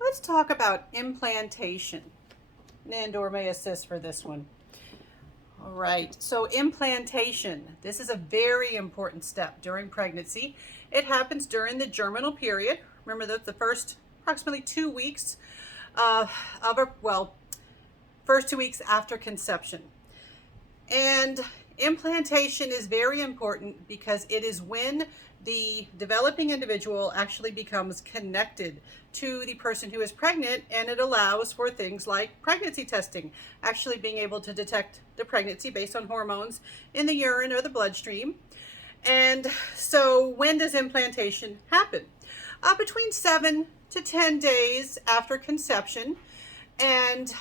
Let's talk about implantation. Nandor may assist for this one. All right, so implantation. This is a very important step during pregnancy. It happens during the germinal period. Remember that the first approximately 2 weeks first 2 weeks after conception. And implantation is very important because it is when the developing individual actually becomes connected to the person who is pregnant, and it allows for things like pregnancy testing, actually being able to detect the pregnancy based on hormones in the urine or the bloodstream. And so when does implantation happen? Between 7 to 10 days after conception. And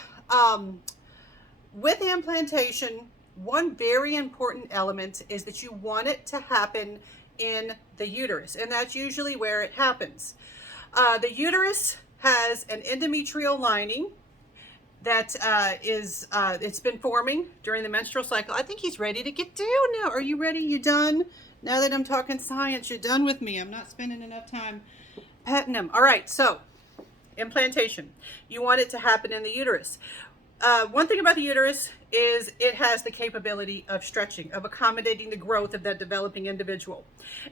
with implantation, one very important element is that you want it to happen in the uterus, and that's usually where it happens. The uterus has an endometrial lining that it's been forming during the menstrual cycle. I think he's ready to get down now. Are you ready? You done? Now that I'm talking science, you're done with me. I'm not spending enough time petting him. All right, so implantation. You want it to happen in the uterus. One thing about the uterus is it has the capability of stretching, of accommodating the growth of that developing individual.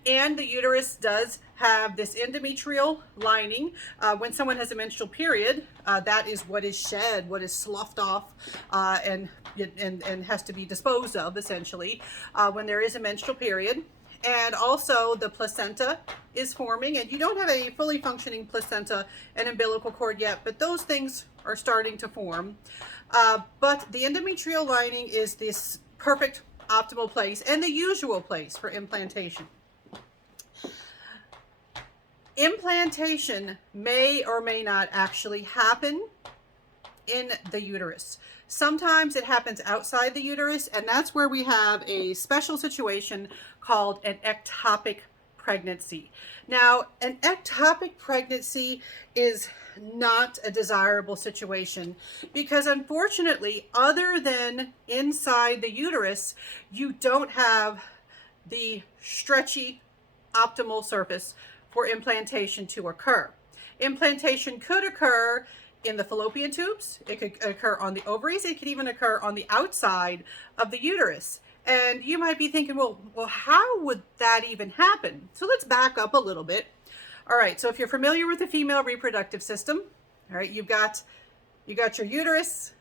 And the uterus does have this endometrial lining. When someone has a menstrual period, that is what is shed, what is sloughed off, and has to be disposed of, essentially, when there is a menstrual period. And also the placenta is forming, and you don't have a fully functioning placenta and umbilical cord yet, but those things are starting to form. But the endometrial lining is this perfect optimal place and the usual place for implantation. Implantation may or may not actually happen in the uterus. Sometimes it happens outside the uterus, and that's where we have a special situation called an ectopic pregnancy. Now, an ectopic pregnancy is not a desirable situation because, unfortunately, other than inside the uterus, you don't have the stretchy optimal surface for implantation to occur. Implantation could occur in the fallopian tubes, it could occur on the ovaries, it could even occur on the outside of the uterus. And you might be thinking, well, how would that even happen? So let's back up a little bit. All right, so if you're familiar with the female reproductive system, all right, you got your uterus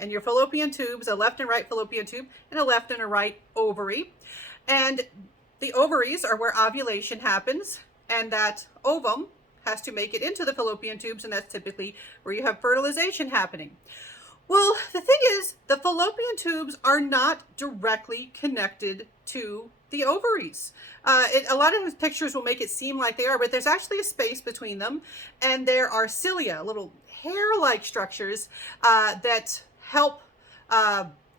and your fallopian tubes, a left and right fallopian tube, and a left and a right ovary. And the ovaries are where ovulation happens, and that ovum has to make it into the fallopian tubes, and that's typically where you have fertilization happening. Well, the thing is, the fallopian tubes are not directly connected to the ovaries. A lot of those pictures will make it seem like they are, but there's actually a space between them, and there are cilia, little hair-like structures that help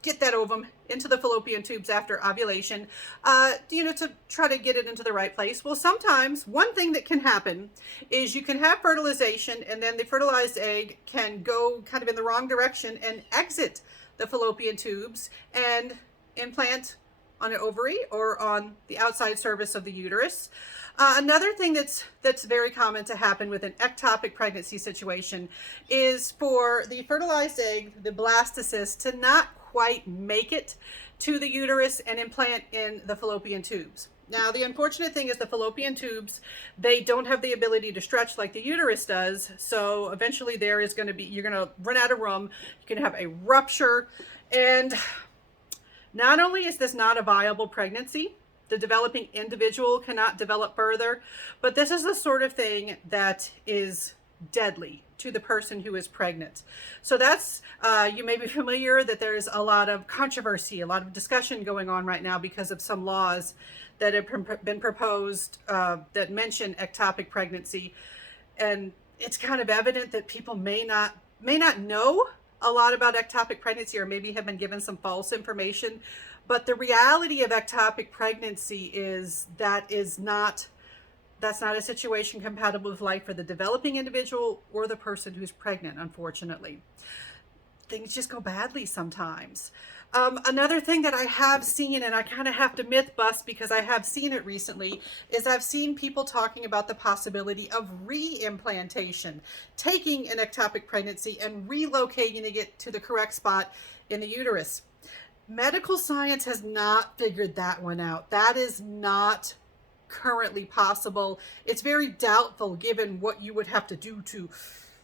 get that ovum into the fallopian tubes after ovulation, to try to get it into the right place. Well, sometimes one thing that can happen is you can have fertilization, and then the fertilized egg can go kind of in the wrong direction and exit the fallopian tubes and implant on an ovary or on the outside surface of the uterus. Another thing that's very common to happen with an ectopic pregnancy situation is for the fertilized egg, the blastocyst, to not quite make it to the uterus and implant in the fallopian tubes. Now, the unfortunate thing is the fallopian tubes, they don't have the ability to stretch like the uterus does. So eventually you're going to run out of room. You can have a rupture. And not only is this not a viable pregnancy, the developing individual cannot develop further, but this is the sort of thing that is deadly to the person who is pregnant. So that's, you may be familiar that there's a lot of controversy, a lot of discussion going on right now because of some laws that have been proposed that mention ectopic pregnancy. And it's kind of evident that people may not know a lot about ectopic pregnancy, or maybe have been given some false information. But the reality of ectopic pregnancy is that's not a situation compatible with life for the developing individual or the person who's pregnant, unfortunately. things just go badly sometimes. Another thing that I have seen, and I kind of have to myth bust because I have seen it recently, is I've seen people talking about the possibility of re-implantation, taking an ectopic pregnancy and relocating it to the correct spot in the uterus. Medical science has not figured that one out. That is not currently possible. It's very doubtful given what you would have to do to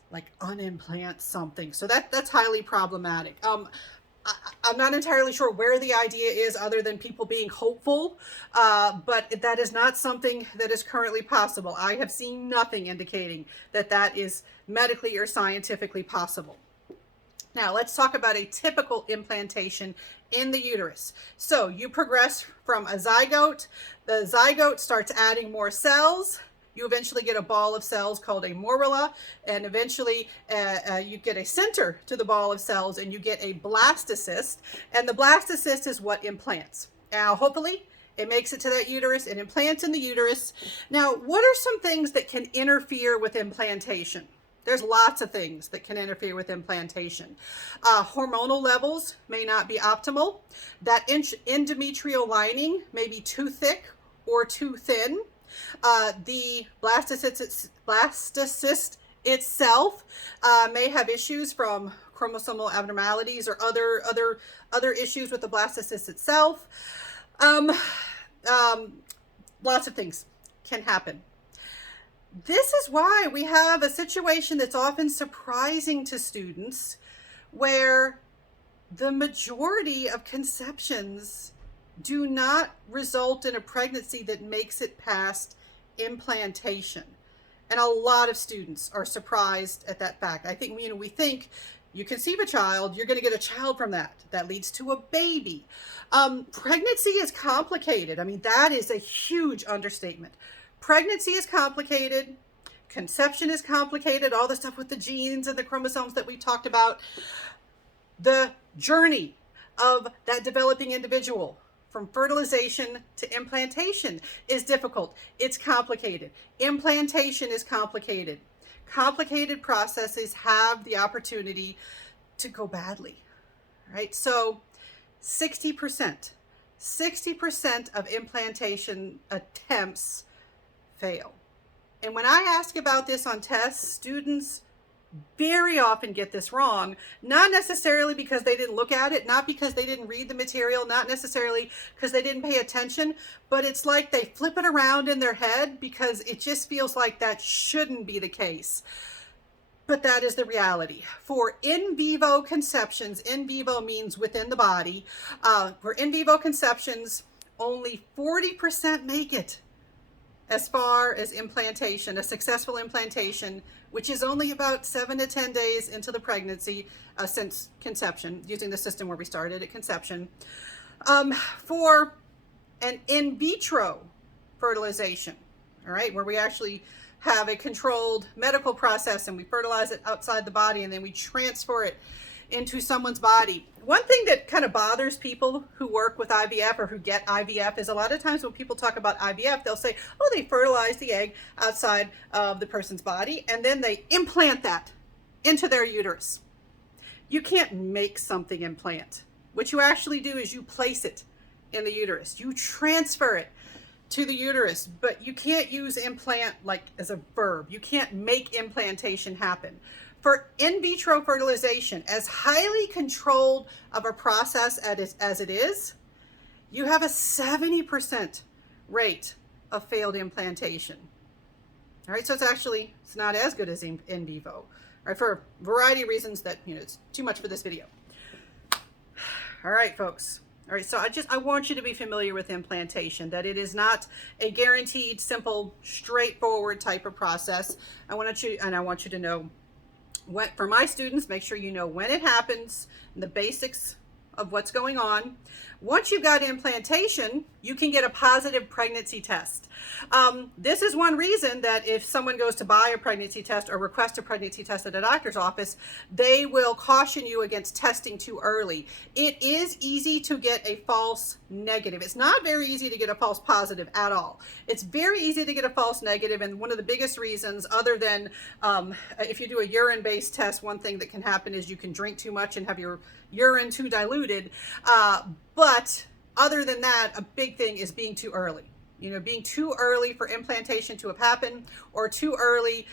like unimplant something. So that's highly problematic. I'm not entirely sure where the idea is other than people being hopeful, but that is not something that is currently possible. I have seen nothing indicating that that is medically or scientifically possible. Now let's talk about a typical implantation in the uterus. So you progress from a zygote. The zygote starts adding more cells. You eventually get a ball of cells called a morula, and eventually you get a center to the ball of cells and you get a blastocyst, and the blastocyst is what implants. Now, hopefully it makes it to that uterus, it implants in the uterus. Now, what are some things that can interfere with implantation? There's lots of things that can interfere with implantation. Hormonal levels may not be optimal. That endometrial lining may be too thick or too thin. The blastocyst itself may have issues from chromosomal abnormalities or other issues with the blastocyst itself. Lots of things can happen. This is why we have a situation that's often surprising to students, where the majority of conceptions do not result in a pregnancy that makes it past implantation. And a lot of students are surprised at that fact. I think, we think you conceive a child, you're going to get a child from that. That leads to a baby. Pregnancy is complicated. I mean, that is a huge understatement. Pregnancy is complicated. Conception is complicated. All the stuff with the genes and the chromosomes that we talked about. The journey of that developing individual from fertilization to implantation is difficult. It's complicated. Implantation is complicated. Complicated processes have the opportunity to go badly, right? So 60% of implantation attempts fail. And when I ask about this on tests, students very often get this wrong, not necessarily because they didn't look at it, not because they didn't read the material, not necessarily because they didn't pay attention, but it's like they flip it around in their head because it just feels like that shouldn't be the case. But that is the reality. For in vivo conceptions, in vivo means within the body, for in vivo conceptions, only 40% make it as far as implantation, a successful implantation, which is only about 7 to 10 days into the pregnancy since conception, using the system where we started at conception. For an in vitro fertilization, all right, where we actually have a controlled medical process and we fertilize it outside the body and then we transfer it into someone's body. One thing that kind of bothers people who work with IVF or who get IVF is a lot of times when people talk about IVF, they'll say, oh, they fertilize the egg outside of the person's body and then they implant that into their uterus. You can't make something implant. What you actually do is you place it in the uterus. You transfer it to the uterus, but you can't use implant like as a verb. You can't make implantation happen. For in vitro fertilization, as highly controlled of a process as it is, you have a 70% rate of failed implantation. All right, so it's not as good as in vivo, all right, for a variety of reasons that, it's too much for this video. All right, folks. All right, so I want you to be familiar with implantation, that it is not a guaranteed, simple, straightforward type of process. I want you to know, for my students, make sure you know when it happens, the basics of what's going on. Once you've got implantation, you can get a positive pregnancy test. This is one reason that if someone goes to buy a pregnancy test or request a pregnancy test at a doctor's office, they will caution you against testing too early. It is easy to get a false negative. It's not very easy to get a false positive at all. It's very easy to get a false negative, and one of the biggest reasons, other than if you do a urine-based test, one thing that can happen is you can drink too much and have your urine too diluted. But other than that, a big thing is being too early. You know, being too early for implantation to have happened, or too early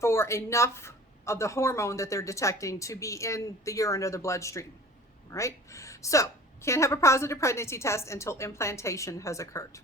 for enough of the hormone that they're detecting to be in the urine or the bloodstream. All right? So, can't have a positive pregnancy test until implantation has occurred.